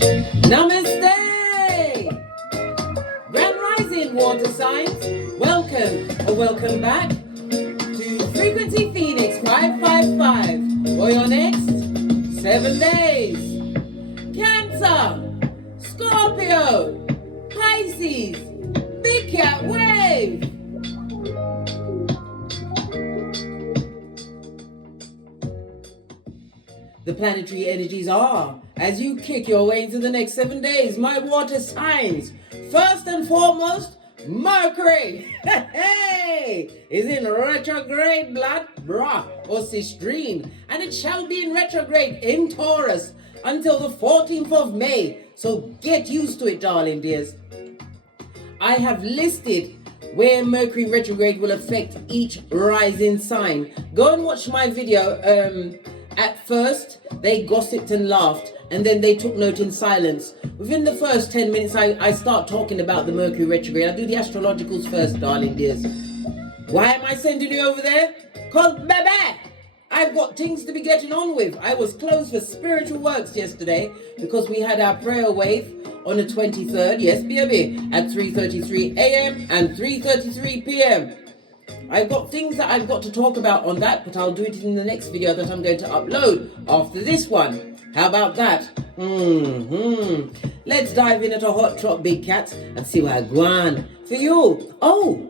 Namaste! Grand Rising water signs, welcome or welcome back to Frequency Phoenix 555 for your next 7 days. Cancer, Scorpio, Pisces, Big Cat Wave. The planetary energies are as you kick your way into the next 7 days, my water signs. First and foremost, Mercury is in retrograde blood, or cistrine, and it shall be in retrograde in Taurus until the 14th of May. So get used to it, darling dears. I have listed where Mercury retrograde will affect each rising sign. Go and watch my video. At first, they gossiped and laughed, and then they took note in silence. Within the first 10 minutes, I start talking about the Mercury retrograde. I do the astrologicals first, darling dears. Why am I sending you over there? Because, baby, I've got things to be getting on with. I was closed for spiritual works yesterday because we had our prayer wave on the 23rd, yes, baby, at 3:33 a.m. and 3:33 p.m. I've got things that I've got to talk about on that, but I'll do it in the next video that I'm going to upload after this one. How about that? Let's dive in at a hot trot, big cats, and see what I want for you. Oh,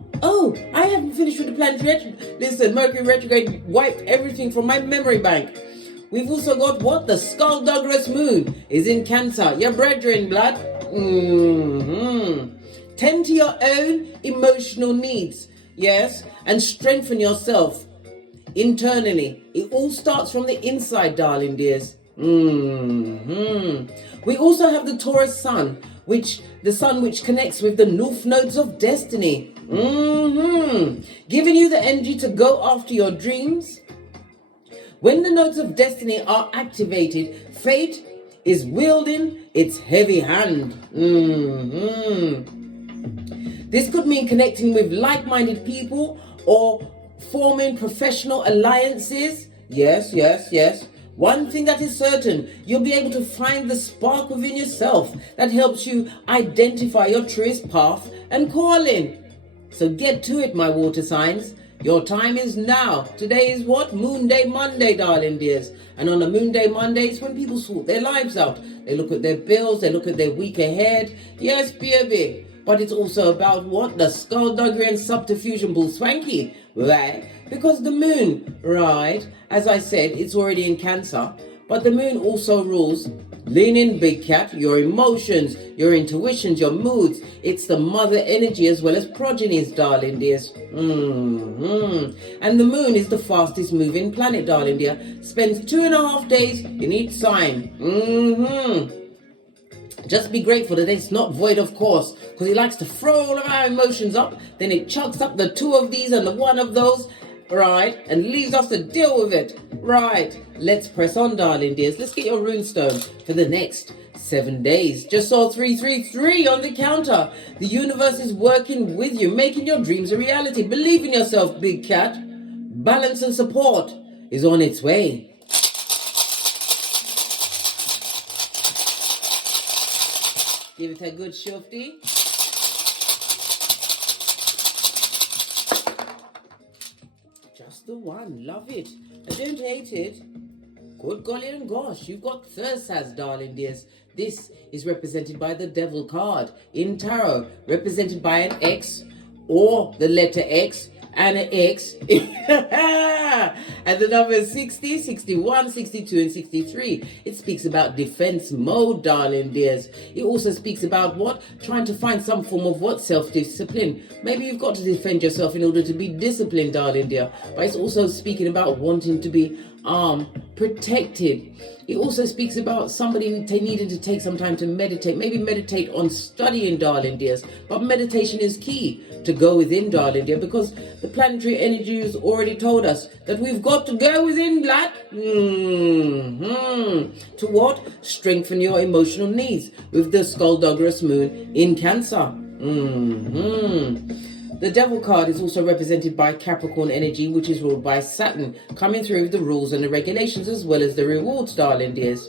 I haven't finished with the planetary. Listen, Mercury retrograde wiped everything from my memory bank. We've also got what? The skullduggerous moon is in Cancer. Your brethren, blood. Tend to your own emotional needs. Yes, and strengthen yourself internally. It all starts from the inside, darling dears. We also have the Taurus sun, which connects with the north nodes of destiny. Giving you the energy to go after your dreams. When the nodes of destiny are activated, fate is wielding its heavy hand. This could mean connecting with like-minded people or forming professional alliances. Yes. One thing that is certain, you'll be able to find the spark within yourself that helps you identify your truest path and calling. So get to it, my water signs. Your time is now. Today is what? Moon Day Monday, darling dears. And on a Moon Day Monday, it's when people sort their lives out. They look at their bills, they look at their week ahead. Yes, baby. But it's also about what? The skullduggery and subterfusion bull swanky, right? Because the moon, right, as I said, it's already in Cancer, but the moon also rules, lean in, big cat, your emotions, your intuitions, your moods. It's the mother energy as well as progenies, darling dears. And the moon is the fastest moving planet, darling dear. Spends 2.5 days in each sign. Just be grateful that it's not void of course, because he likes to throw all of our emotions up, then it chucks up the 2 of these and the 1 of those, right, and leaves us to deal with it. Right, let's press on, darling dears. Let's get your runestone for the next 7 days. Just saw 333 on the counter. The universe is working with you, making your dreams a reality. Believe in yourself, big cat. Balance and support is on its way. Give it a good shufty. Just the one. Love it. I don't hate it. Good golly and gosh. You've got Thursaz, darling dears. This is represented by the Devil card in Tarot. Represented by an X or the letter X and an X. And the numbers 60, 61, 62, and 63. It speaks about defense mode, darling dears. It also speaks about what? Trying to find some form of what? Self-discipline. Maybe you've got to defend yourself in order to be disciplined, darling dear. But it's also speaking about wanting to be protected. It also speaks about somebody needing to take some time to meditate. Maybe meditate on studying, darling dears. But meditation is key to go within, darling dear, because the planetary energy has already told us that we've got to go within, blood. To what? Strengthen your emotional needs with the skullduggerous moon in Cancer. The Devil card is also represented by Capricorn energy, which is ruled by Saturn, coming through with the rules and the regulations as well as the rewards, darling dears.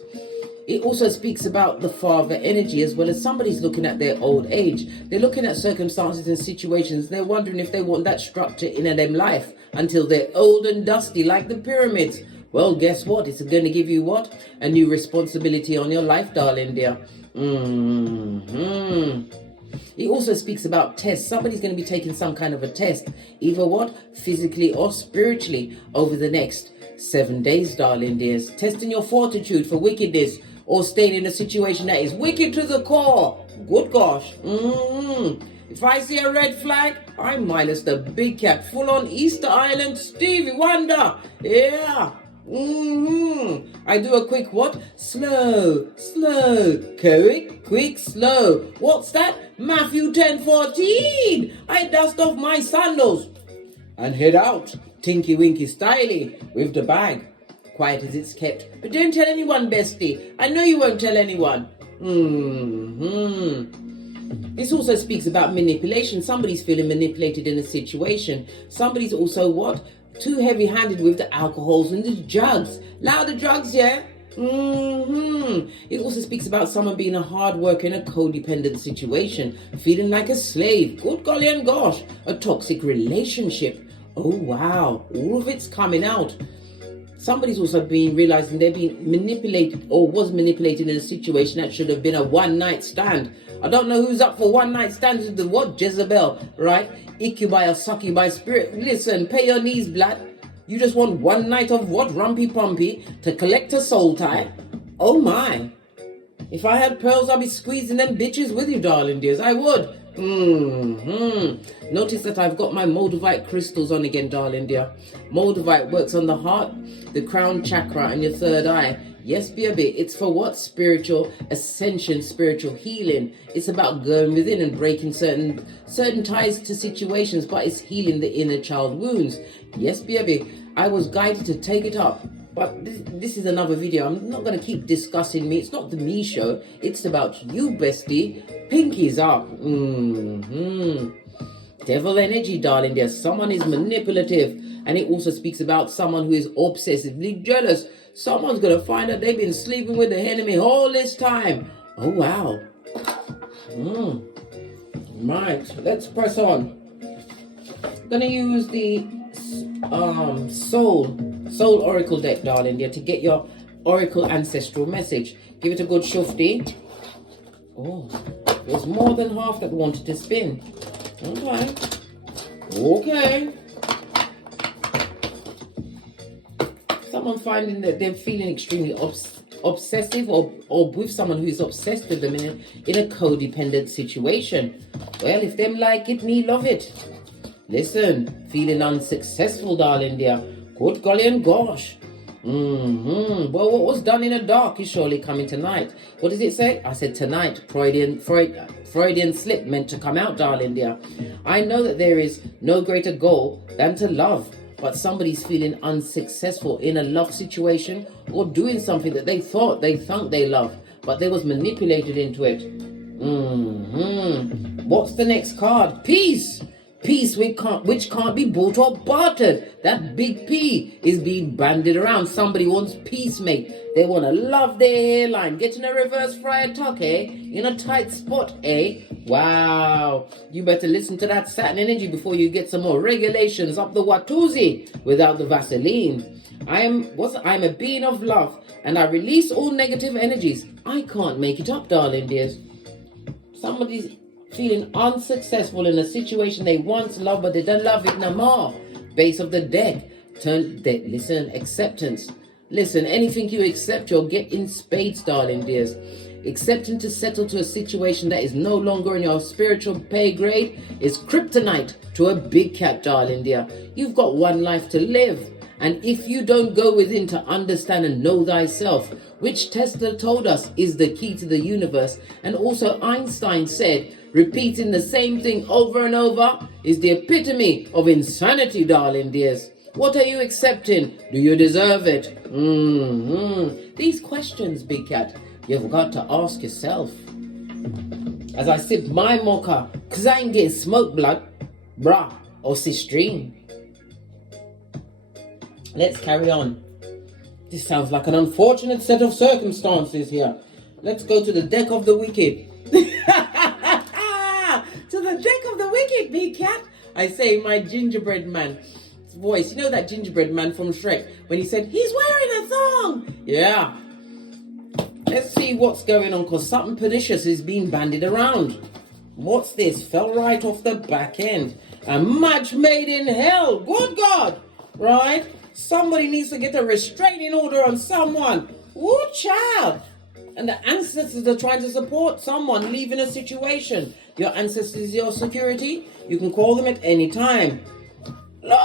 It also speaks about the father energy, as well as somebody's looking at their old age. They're looking at circumstances and situations. They're wondering if they want that structure in them life until they're old and dusty like the pyramids. Well, guess what? It's going to give you what? A new responsibility on your life, darling dear. It also speaks about tests. Somebody's going to be taking some kind of a test, either what? Physically or spiritually, over the next 7 days, darling dears. Testing your fortitude for wickedness, or staying in a situation that is wicked to the core. Good gosh. If I see a red flag, I'm minus the big cat. Full on Easter Island Stevie Wonder. Yeah. I do a quick what? Slow, quick, slow. What's that? Matthew 10:14. I dust off my sandals and head out, tinky winky styly, with the bag. Quiet as it's kept. But don't tell anyone, bestie. I know you won't tell anyone. This also speaks about manipulation. Somebody's feeling manipulated in a situation. Somebody's also what? Too heavy-handed with the alcohols and the drugs. Louder drugs, yeah? It also speaks about someone being a hard worker in a codependent situation, feeling like a slave. Good golly and gosh. A toxic relationship. Oh, wow. All of it's coming out. Somebody's also realizing they're being manipulated, or was manipulated in a situation that should have been a one-night stand. I don't know who's up for one-night stands with the what? Jezebel, right? Incubi or succubi spirit. Listen, pay your knees, blood. You just want one night of what? Rumpy-pumpy to collect a soul tie? Oh my. If I had pearls, I'd be squeezing them bitches with you, darling dears. I would. Notice that I've got my Moldavite crystals on again, darling dear. Moldavite works on the heart, the crown chakra, and your third eye. Yes, baby, it's for what? Spiritual ascension, spiritual healing. It's about going within and breaking certain ties to situations, but it's healing the inner child wounds. Yes, baby, I was guided to take it up. But this is another video. I'm not going to keep discussing me. It's not the me show. It's about you, bestie. Pinkies up. Devil energy, darling. There's someone is manipulative. And it also speaks about someone who is obsessively jealous. Someone's going to find out they've been sleeping with the enemy all this time. Oh, wow. Right. Let's press on. I'm going to use the Soul Oracle deck, darling, dear, to get your Oracle ancestral message. Give it a good shufty. Oh, there's more than half that wanted to spin. Okay. Someone finding that they're feeling extremely obsessive or with someone who's obsessed with them in a codependent situation. Well, if them like it, me love it. Listen, feeling unsuccessful, darling dear. Good golly and gosh. Well, what was done in the dark is surely coming tonight. What does it say? I said tonight. Freudian slip meant to come out, darling dear. I know that there is no greater goal than to love. But somebody's feeling unsuccessful in a love situation or doing something that they thought they loved, but they was manipulated into it. What's the next card? Peace. Peace which can't be bought or bartered. That big P is being bandied around. Somebody wants peace, mate. They want to love their hairline. Getting a reverse friar tuck, eh? In a tight spot, eh? Wow. You better listen to that Saturn energy before you get some more regulations up the Watusi without the Vaseline. I'm a being of love, and I release all negative energies. I can't make it up, darling dears. Somebody's feeling unsuccessful in a situation they once loved, but they don't love it no more. Base of the deck. Listen, acceptance. Listen, anything you accept, you'll get in spades, darling dears. Accepting to settle to a situation that is no longer in your spiritual pay grade is kryptonite to a big cat, darling dear. You've got one life to live. And if you don't go within to understand and know thyself, which Tesla told us is the key to the universe, and also Einstein said, repeating the same thing over and over is the epitome of insanity, darling dears. What are you accepting? Do you deserve it? These questions, big cat, you've got to ask yourself. As I sip my mocha, because I ain't getting smoke blood, brah, or cistrine. Let's carry on. This sounds like an unfortunate set of circumstances here. Let's go to the deck of the wicked. To the deck of the wicked, big cat. I say my gingerbread man voice. You know that gingerbread man from Shrek when he said, he's wearing a thong. Yeah. Let's see what's going on, because something pernicious is being bandied around. What's this? Fell right off the back end. A match made in hell. Good God. Right? Somebody needs to get a restraining order on someone. Woo, child. And the ancestors are trying to support someone leaving a situation. Your ancestors, your security, you can call them at any time. Look!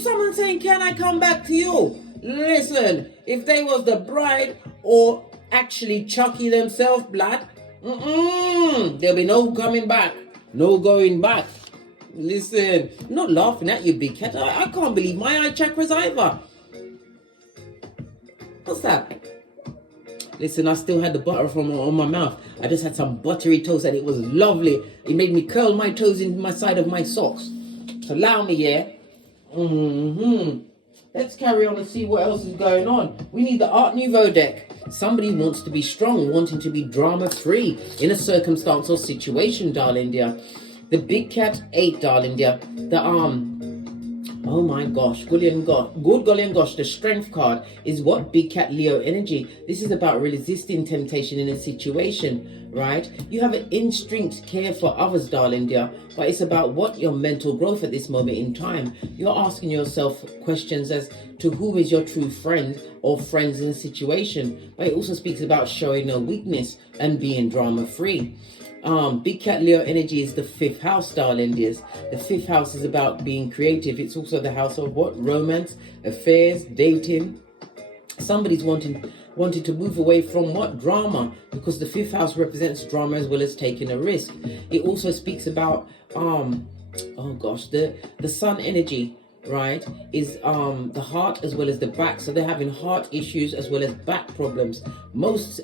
Someone saying, can I come back to you? Listen, if they was the bride or actually Chucky themselves, blood, there'll be no coming back. No going back. Listen, I'm not laughing at you, big cat. I can't believe my eye chakras either. What's that? Listen, I still had the butter on my mouth. I just had some buttery toast and it was lovely. It made me curl my toes in my side of my socks. So allow me, yeah? Let's carry on and see what else is going on. We need the Art Nouveau deck. Somebody wants to be strong, wanting to be drama-free in a circumstance or situation, darling dear. The big cat 8, darling dear. The oh my gosh, good golly and gosh, the strength card is what big cat Leo energy. This is about resisting temptation in a situation, right? You have an instinct care for others, darling dear, but it's about what your mental growth at this moment in time. You're asking yourself questions as to who is your true friend or friends in a situation, but it also speaks about showing no weakness and being drama free. Big cat Leo energy is the 5th house, darling dears. The 5th house is about being creative. It's also the house of what? Romance, affairs, dating. Somebody's wanting to move away from what? Drama, because the 5th house represents drama as well as taking a risk. It also speaks about oh gosh, the sun energy, right, is the heart as well as the back. So they're having heart issues as well as back problems. Most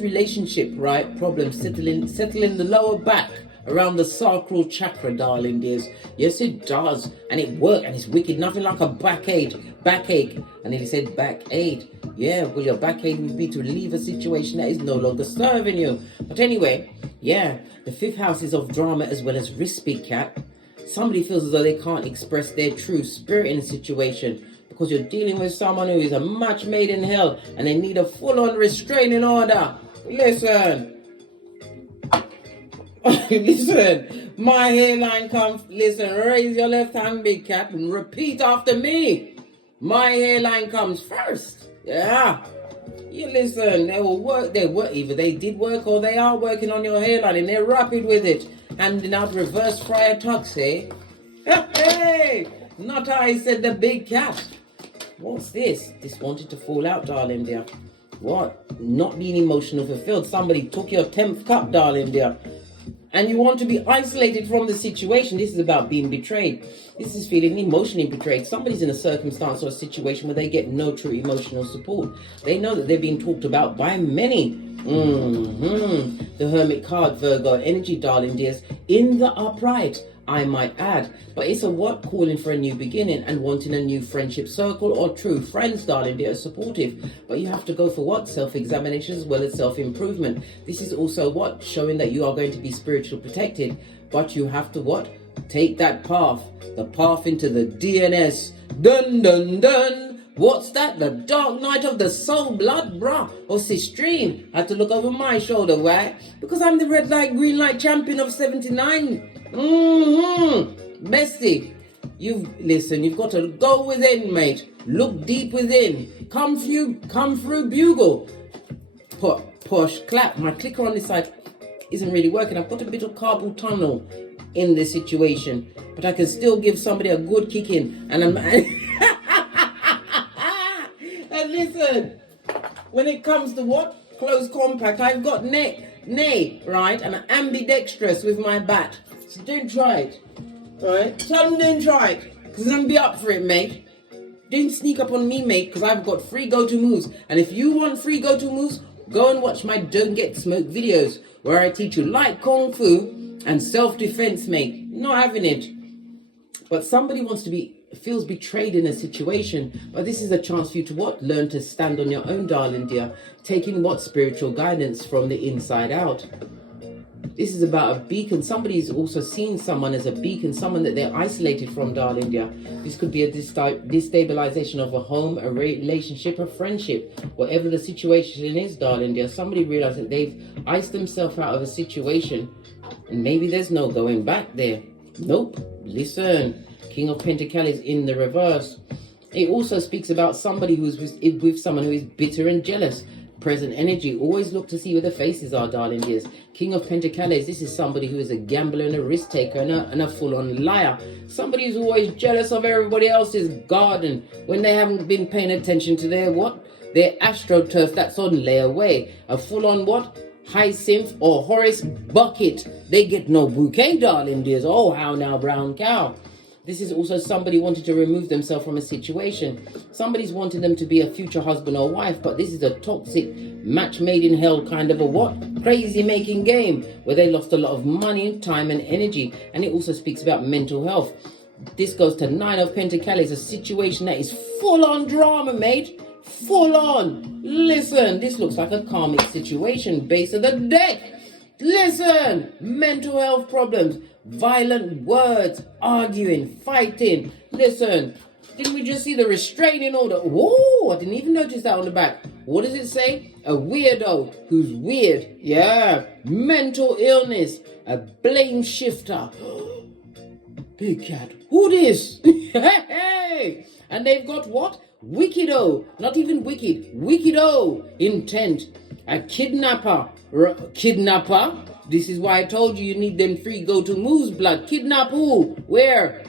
relationship, right, problems settling the lower back around the sacral chakra, darling dears. Yes, it does, and it works, and it's wicked. Nothing like a backache. And then he said backache. Yeah, well, your backache would be to leave a situation that is no longer serving you. But anyway, yeah, the 5th house is of drama as well as risk, big cat. Somebody feels as though they can't express their true spirit in a situation because you're dealing with someone who is a match made in hell and they need a full-on restraining order. Listen. Listen. My hairline comes. Listen, raise your left hand, big cat, and repeat after me. My hairline comes first. Yeah. You listen, they will work. Either they did work or they are working on your hairline and they're rapid with it. Handing out reverse friar tucks, eh? Hey! Not I, said the big cat. What's this? This wanted to fall out, darling dear. What? Not being emotional fulfilled. Somebody took your 10th cup, darling dear. And you want to be isolated from the situation. This is about being betrayed. This is feeling emotionally betrayed. Somebody's in a circumstance or a situation where they get no true emotional support. They know that they're being talked about by many. The Hermit card, Virgo energy, darling dears, in the upright, I might add. But it's a what? Calling for a new beginning and wanting a new friendship circle or true friends, darling dear, supportive. But you have to go for what? Self-examination as well as self-improvement. This is also what? Showing that you are going to be spiritually protected. But you have to what? Take that path. The path into the DNS. Dun dun dun. What's that? The dark night of the soul, blood, brah, or sistrine. I had to look over my shoulder, why? Because I'm the red light, green light champion of 79. Bestie, you've got to go within, mate. Look deep within. Come through, bugle. Push, clap. My clicker on this side isn't really working. I've got a bit of carpal tunnel in this situation, but I can still give somebody a good kick in. And and listen, when it comes to what? Close compact, I've got nay, right? And I'm ambidextrous with my bat. So don't try it, right? Tell them don't try it, because I'm be up for it, mate. Don't sneak up on me, mate, because I've got free go-to moves. And if you want free go-to moves, go and watch my Don't Get Smoked videos, where I teach you light kung fu and self-defense, mate. Not having it. But somebody wants to be feels betrayed in a situation, but this is a chance for you to what? Learn to stand on your own, darling dear, taking what? Spiritual guidance from the inside out. This is about a beacon. Somebody's also seen someone as a beacon, someone that they're isolated from, darling dear. This could be a destabilization of a home, a relationship, a friendship, whatever the situation is, darling dear. Somebody realized that they've iced themselves out of a situation, and maybe there's no going back there. Nope. Listen, King of Pentacles in the reverse. It also speaks about somebody who's with someone who is bitter and jealous. Present energy. Always look to see where the faces are, darling dears. King of Pentacles, this is somebody who is a gambler and a risk taker and a full-on liar. Somebody who's always jealous of everybody else's garden when they haven't been paying attention to their what? Their astroturf that's on layaway. A full-on what? Hyacinth or Horace bucket. They get no bouquet, darling dears. Oh, how now, brown cow. This is also somebody wanting to remove themselves from a situation. Somebody's wanting them to be a future husband or wife, but this is a toxic match made in hell kind of a what? Crazy making game where they lost a lot of money, time and energy. And it also speaks about mental health. This goes to 9 of Pentacles, a situation that is full on drama, mate. Full on. Listen, this looks like a karmic situation. Base of the deck. Listen, mental health problems, violent words, arguing, fighting. Listen, didn't we just see the restraining order? Whoa, I didn't even notice that on the back. What does it say? A weirdo who's weird. Yeah, mental illness, a blame shifter. Big cat, who this? Hey, and they've got what? Wickedo, not even wicked, wickedo, intent, a kidnapper, kidnapper. This is why I told you need them free go-to-moves blood. Kidnap who? Where?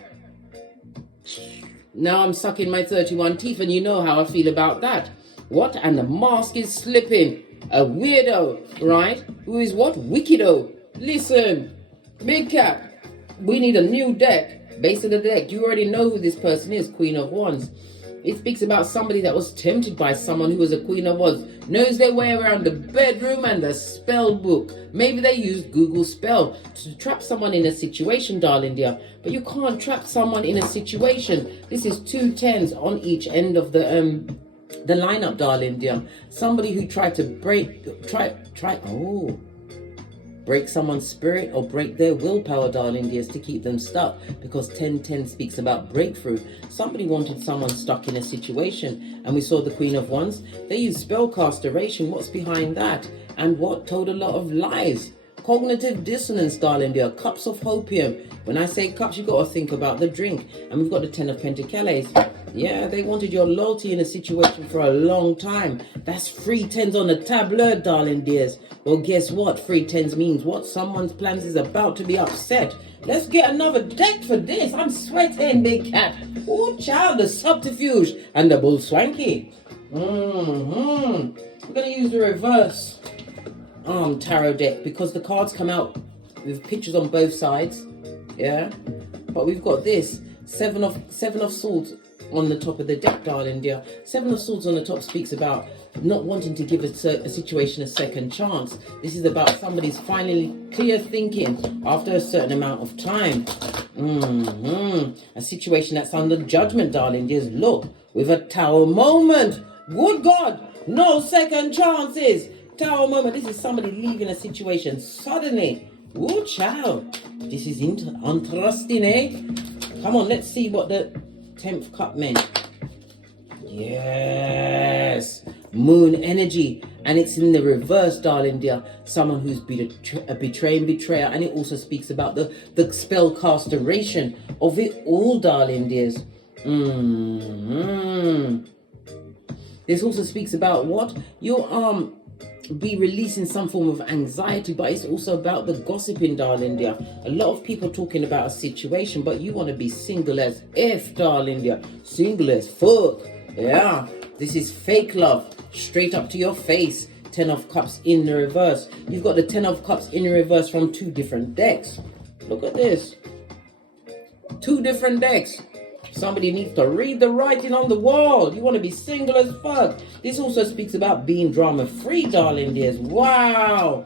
Now I'm sucking my 31 teeth and you know how I feel about that. What? And the mask is slipping. A weirdo, right? Who is what? Wickedo. Listen, big cat, we need a new deck. Base of the deck, you already know who this person is, Queen of Wands. It speaks about somebody that was tempted by someone who was a Queen of Wands, knows their way around the bedroom and the spell book. Maybe they used Google spell to trap someone in a situation, darling dear. But you can't trap someone in a situation. This is 2 10s on each end of the lineup, darling dear. Somebody who tried to break someone's spirit or break their willpower, darling dears, to keep them stuck, because 10-10 speaks about breakthrough. Somebody wanted someone stuck in a situation, and we saw the Queen of Wands. They used spellcasting. What's behind that? And what? Told a lot of lies. Cognitive dissonance, darling dear. Cups of hopium. When I say cups, you've got to think about the drink. And we've got the 10 of Pentacles. Yeah, they wanted your loyalty in a situation for a long time. That's 3 10s on the tableau, darling dears. Well, guess what? 3 10s means what? Someone's plans is about to be upset. Let's get another deck for this. I'm sweating, big cat. Oh, child, the subterfuge and the bull swanky. We're going to use the reverse tarot deck because the cards come out with pictures on both sides. Yeah, but we've got this seven of swords on the top of the deck, darling dear. 7 of swords on the top speaks about not wanting to give a situation a second chance. This is about somebody's finally clear thinking after a certain amount of time. A situation that's under judgment, darling dears. Look, with a tower moment. Good God, no second chances. Tower moment. This is somebody leaving a situation suddenly. Oh, child, this is interesting, eh? Come on, let's see what the 10th cup meant. Yes, moon energy, and it's in the reverse, darling dear. Someone who's been a betraying betrayer, and it also speaks about the spell castoration of it all, darling dears. This also speaks about what your be releasing some form of anxiety, but it's also about the gossiping, darling dear. A lot of people talking about a situation, but you want to be single as F, darling dear. Single as fuck. Yeah, this is fake love, straight up to your face. 10 of Cups in the reverse. You've got the 10 of Cups in the reverse from 2 different decks. Look at this. 2 different decks. Somebody needs to read the writing on the wall. You want to be single as fuck. This also speaks about being drama-free, darling dears. Wow.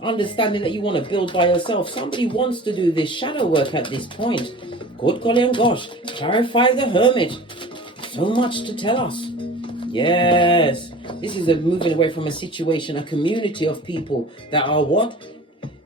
Understanding that you want to build by yourself. Somebody wants to do this shadow work at this point. Good golly and gosh, clarify the Hermit. So much to tell us. Yes, this is a moving away from a situation, a community of people that are what?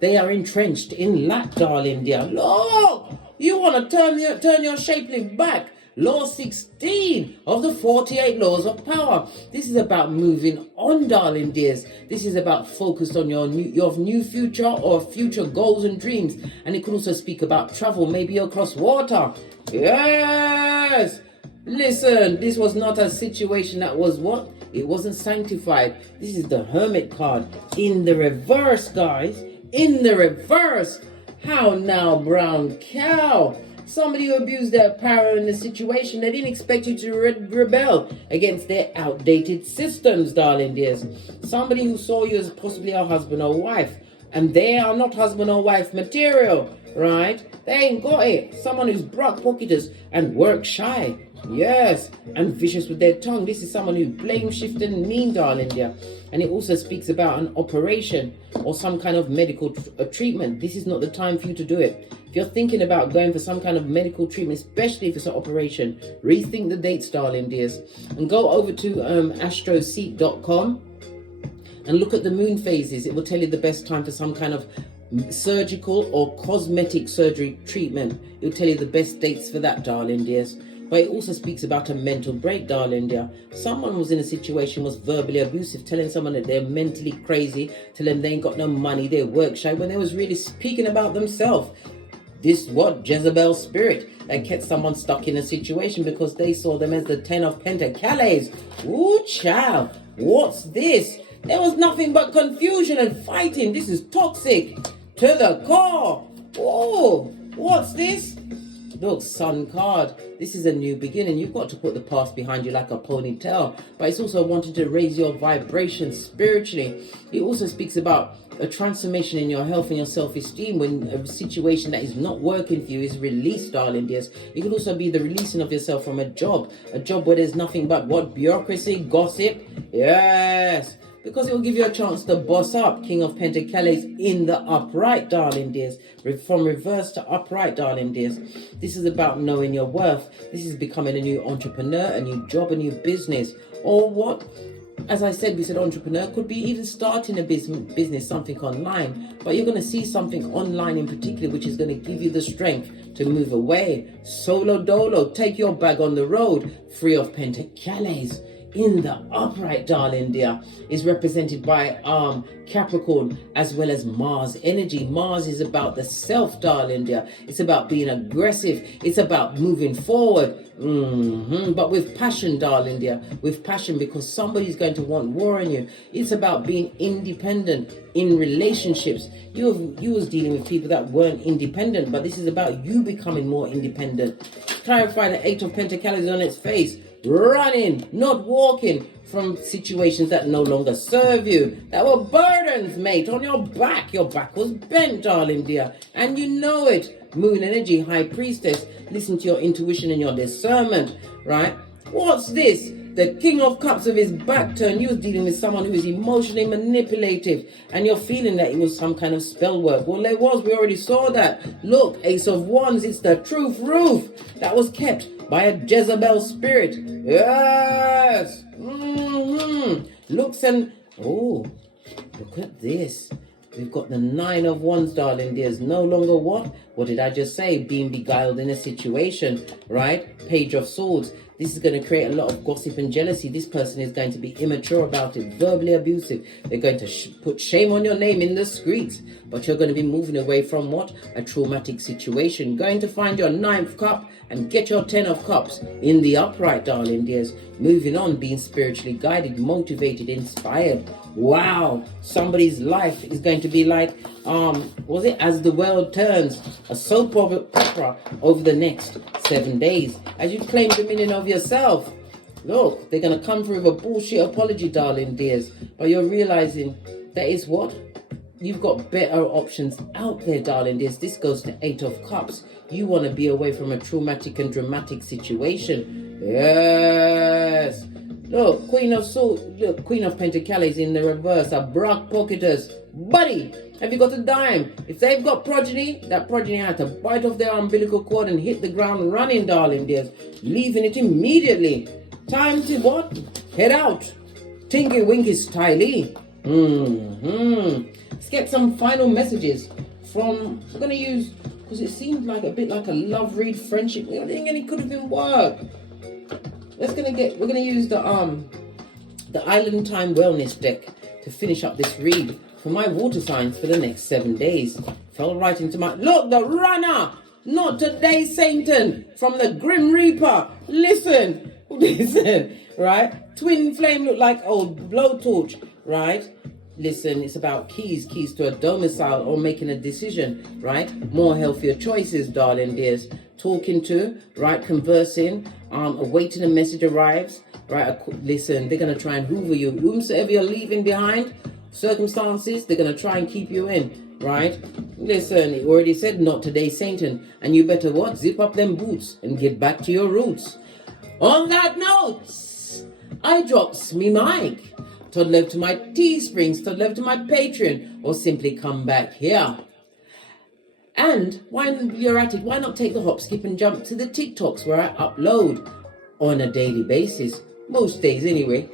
They are entrenched in lack, darling dear. Look, you want to turn your shapely back. Law 16 of the 48 laws of power. This is about moving on, darling dears. This is about focus on your new future or future goals and dreams. And it could also speak about travel, maybe across water. Yes. Listen, this was not a situation that was what? It wasn't sanctified. This is the Hermit card in the reverse, guys. In the reverse. How now, brown cow? Somebody who abused their power in the situation. They didn't expect you to rebel against their outdated systems, darling dears. Somebody who saw you as possibly a husband or wife. And they are not husband or wife material, right? They ain't got it. Someone who's broke pocketers and work shy. Yes, and vicious with their tongue. This is someone who blame shift and mean, darling dear. And it also speaks about an operation or some kind of medical treatment. This is not the time for you to do it. If you're thinking about going for some kind of medical treatment, especially if it's an operation, rethink the dates, darling dears. And go over to astroseek.com and look at the moon phases. It will tell you the best time for some kind of surgical or cosmetic surgery treatment. It will tell you the best dates for that, darling dears. But it also speaks about a mental break, darling dear. Someone was in a situation, was verbally abusive, telling someone that they're mentally crazy, telling them they ain't got no money, they work shy, when they was really speaking about themselves. This what? Jezebel spirit that kept someone stuck in a situation because they saw them as the 10 of Pentacles. Ooh, child. What's this? There was nothing but confusion and fighting. This is toxic to the core. Oh, what's this? Look, Sun card. This is a new beginning. You've got to put the past behind you like a ponytail. But it's also wanting to raise your vibration spiritually. It also speaks about a transformation in your health and your self-esteem when a situation that is not working for you is released, darling dears. It could also be the releasing of yourself from a job where there's nothing but what? Bureaucracy, gossip. Yes. Because it will give you a chance to boss up. King of Pentacles in the upright, darling dears. From reverse to upright, darling dears. This is about knowing your worth. This is becoming a new entrepreneur, a new job, a new business. Or what? As I said, we said entrepreneur could be even starting a business, something online. But you're going to see something online in particular, which is going to give you the strength to move away. Solo dolo, take your bag on the road. Three of Pentacles in the upright, darling dear, is represented by Capricorn as well as Mars energy. Mars is about the self, darling dear. It's about being aggressive. It's about moving forward. But with passion, darling dear. With passion, because somebody's going to want war on you. It's about being independent in relationships. You was dealing with people that weren't independent, but this is about you becoming more independent. Clarify the 8 of Pentacles on its face. Running, not walking from situations that no longer serve you, that were burdens, mate, on your back. Your back was bent, darling dear, and you know it. Moon energy, High Priestess. Listen to your intuition and your discernment, right? What's this? The King of Cups with his back turned. You was dealing with someone who is emotionally manipulative, and you're feeling that it was some kind of spell work. Well, there was. We already saw that. Look, Ace of Wands. It's the truth roof that was kept by a Jezebel spirit. Yes. Looks and oh, look at this. We've got the 9 of Wands, darling dears. No longer what? What did I just say? Being beguiled in a situation, right? Page of Swords. This is going to create a lot of gossip and jealousy. This person is going to be immature about it, verbally abusive. They're going to put shame on your name in the streets. But you're going to be moving away from what? A traumatic situation. Going to find your 9th cup and get your 10 of cups in the upright, darling dears. Moving on, being spiritually guided, motivated, inspired. Wow, somebody's life is going to be like, was it As the World Turns? A soap opera over the next 7 days. As you claim dominion of yourself. Look, they're going to come through with a bullshit apology, darling dears. But you're realizing that is what? You've got better options out there, darling dears. This goes to 8 of Cups. You want to be away from a traumatic and dramatic situation. Yes. Look, Queen of Swords, look, Queen of Pentacles in the reverse, a Brock Pocketers. Buddy, have you got a dime? If they've got progeny, that progeny had to bite off their umbilical cord and hit the ground running, darling dears. Leaving it immediately. Time to what? Head out. Tinky Winky Styly. Let's get some final messages from, we're going to use, because it seemed like a bit like a love read friendship. I think it could have been work. We're going to use the Island Time Wellness deck to finish up this read for my water signs for the next 7 days. Fell right into my, look, the runner, not today, Satan, from the Grim Reaper. Listen, right? Twin flame look like old blowtorch, right? Listen, it's about keys to a domicile or making a decision, right? More healthier choices, darling dears. Talking to, right? Conversing, awaiting a message arrives, right? Listen, they're going to try and hoover you. Whomsoever you're leaving behind, circumstances, they're going to try and keep you in, right? Listen, it already said not today, Satan. And you better what? Zip up them boots and get back to your roots. On that note, I drops me mic. Todd love to my Teesprings, Todd love to my Patreon, or simply come back here. And when you're at it, why not take the hop, skip and jump to the TikToks where I upload on a daily basis. Most days anyway.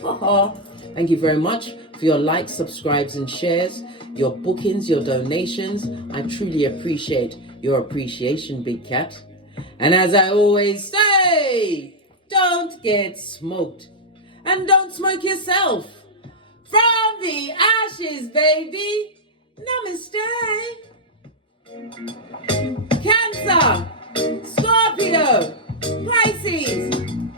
Thank you very much for your likes, subscribes and shares, your bookings, your donations. I truly appreciate your appreciation, Big Cat. And as I always say, don't get smoked. And don't smoke yourself. From the ashes, baby. Namaste. Cancer, Scorpio, Pisces,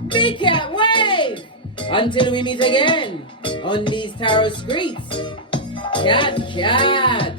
Big Cat Wave. Until we meet again on these tarot streets. Cat.